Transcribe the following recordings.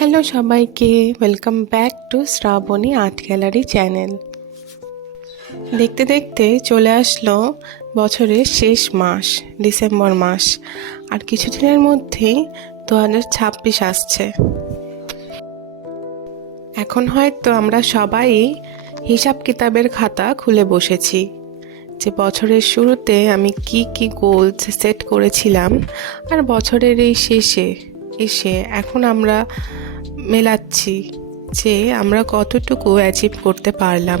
Hello সবাইকে, welcome back to Shrabani art gallery channel. দেখতে দেখতে চলে আসলো বছরের শেষ মাস, ডিসেম্বর মাস। আর কিছুদিনের মধ্যেই 2026 আসছে। এখন হয়তো আমরা সবাই হিসাব কিতাবের খাতা খুলে বসেছি যে বছরের শুরুতে আমি কি কি গোলস সেট করেছিলাম, আর বছরের এই শেষে এসে এখন আমরা মেলাচ্ছি যে আমরা কতটুকু অ্যাচিভ করতে পারলাম।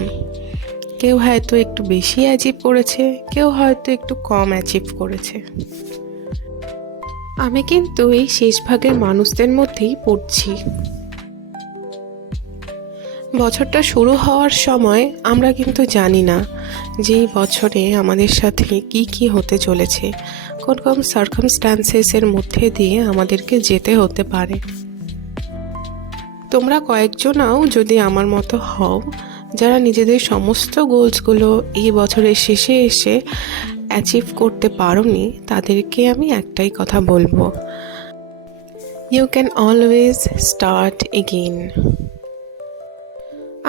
কেউ হয়তো একটু বেশি অ্যাচিভ করেছে, কেউ হয়তো একটু কম অ্যাচিভ করেছে। আমি কিন্তু এই শেষ ভাগের মানুষদের মধ্যেই পড়ছি। বছরটা শুরু হওয়ার সময় আমরা কিন্তু জানি না যে এই বছরে আমাদের সাথে কি কি হতে চলেছে, কোন কোন সার্কামস্ট্যান্সেসের মধ্যে দিয়ে আমাদেরকে যেতে হতে পারে। তোমরা কয়েকজনাও যদি আমার মতো হও, যারা নিজেদের সমস্ত গোলসগুলো এই বছরের শেষে এসে অ্যাচিভ করতে পারোনি, তাদেরকে আমি একটাই কথা বলবো, you can always start again.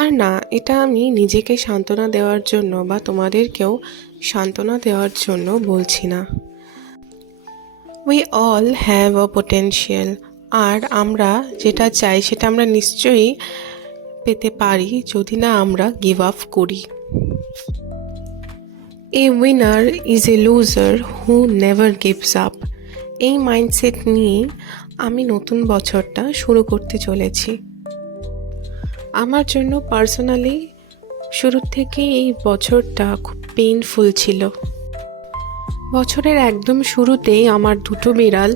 আর না, এটা আমি নিজেকে সান্ত্বনা দেওয়ার জন্য বা তোমাদেরকেও সান্ত্বনা দেওয়ার জন্য বলছি না। We all have a potential. আর আমরা যেটা চাই সেটা আমরা নিশ্চয়ই পেতে পারি যদি না আমরা গিভ আপ করি। এ winner is a loser who never gives up. এই মাইন্ডসেট নিয়ে আমি নতুন বছরটা শুরু করতে চলেছি। আমার জন্য পার্সোনালি শুরু থেকে এই বছরটা খুব পেইনফুল ছিল। বছরের একদম শুরুতেই আমার দুটো বিড়াল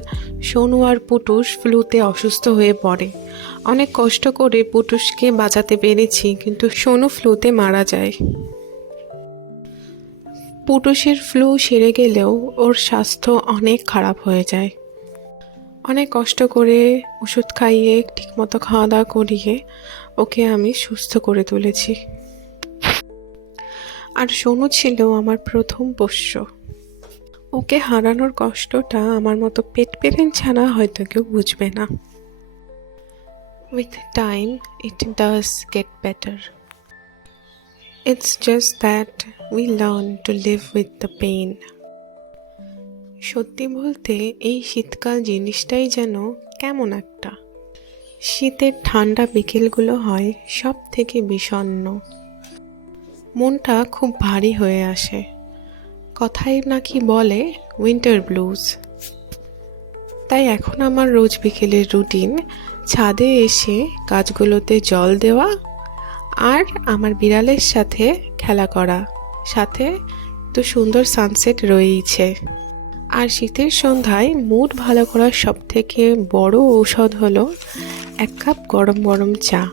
সোনু আর পুটুস ফ্লুতে অসুস্থ হয়ে পড়ে। অনেক কষ্ট করে পুটুসকে বাঁচাতে পেরেছি, কিন্তু সোনু ফ্লুতে মারা যায়। পুটুসের ফ্লু সেরে গেলেও ওর স্বাস্থ্য অনেক খারাপ হয়ে যায়। অনেক কষ্ট করে ওষুধ খাইয়ে ঠিকমতো খাওয়া দাওয়া করিয়ে ওকে আমি সুস্থ করে তুলেছি। আর সোনু ছিল আমার প্রথম পোষ্য। ওকে হারানোর কষ্টটা আমার মতো পেট পেরেন্ট ছাড়া হয়তো কেউ বুঝবে না। With time, it does get better. It's just that we learn to live with the pain. সত্যি বলতে এই শীতকাল জিনিসটাই যেন কেমন একটা। শীতের ঠান্ডা বিকেলগুলো হয় সব থেকে বিষণ্ণ। মনটা খুব ভারী হয়ে আসে। কথাই নাকি বলে উইন্টার ব্লুজ। তাই এখন আমার রোজ বিকেলের রুটিন ছাদে এসে গাছগুলোতে জল দেওয়া আর আমার বিড়ালের সাথে খেলা করা, সাথে তো সুন্দর সানসেট রয়েইছে। আর শীতের সন্ধ্যায় মুড ভালো করার সবথেকে বড় ঔষধ হলো এক কাপ গরম গরম চা।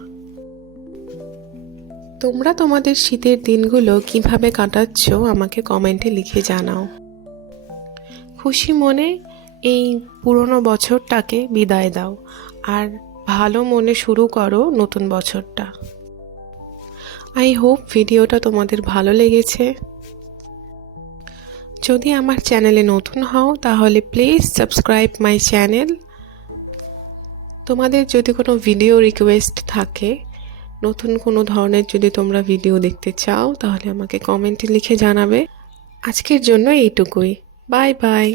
তোমরা তোমাদের শীতের দিনগুলো কিভাবে কাটাচ্ছ আমাকে কমেন্টে লিখে জানাও। খুশি মনে এই পুরনো বছরটাকে বিদায় দাও আর ভালো মনে শুরু করো নতুন বছরটা। আই হোপ ভিডিওটা তোমাদের ভালো লেগেছে। যদি আমার চ্যানেলে নতুন হও তাহলে প্লিজ সাবস্ক্রাইব মাই চ্যানেল। তোমাদের যদি কোনো ভিডিও রিকোয়েস্ট থাকে, নতুন কোনো ধরনের যদি তোমরা ভিডিও দেখতে চাও, তাহলে আমাকে কমেন্টে লিখে জানাবে। আজকের জন্য এইটুকুই। Bye bye.